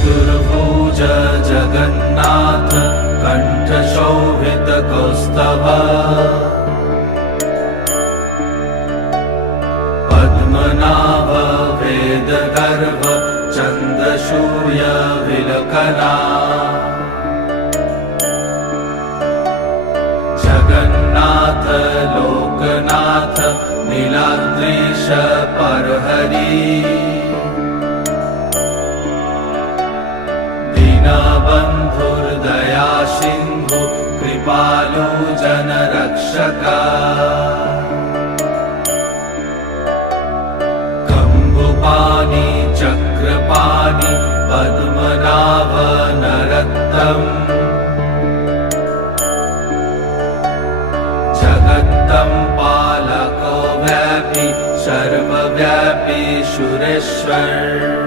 चतुर्भुज जगन्नाथ कण्ठशोभितकौस्तभ पद्मनाभ वेदगर्भ चन्द्रसूर्य विलकना जगन्नाथ लोकनाथ नीलाद्रीश परहरि दीनबन्धुर्दया सिन्धु कृपालु जनरक्षक कम्बुपाणि चक्रपाणि पद्मनाभ नरोत्तम जगत्तं पालको व्यापी सर्वव्यापी सुरेश्वर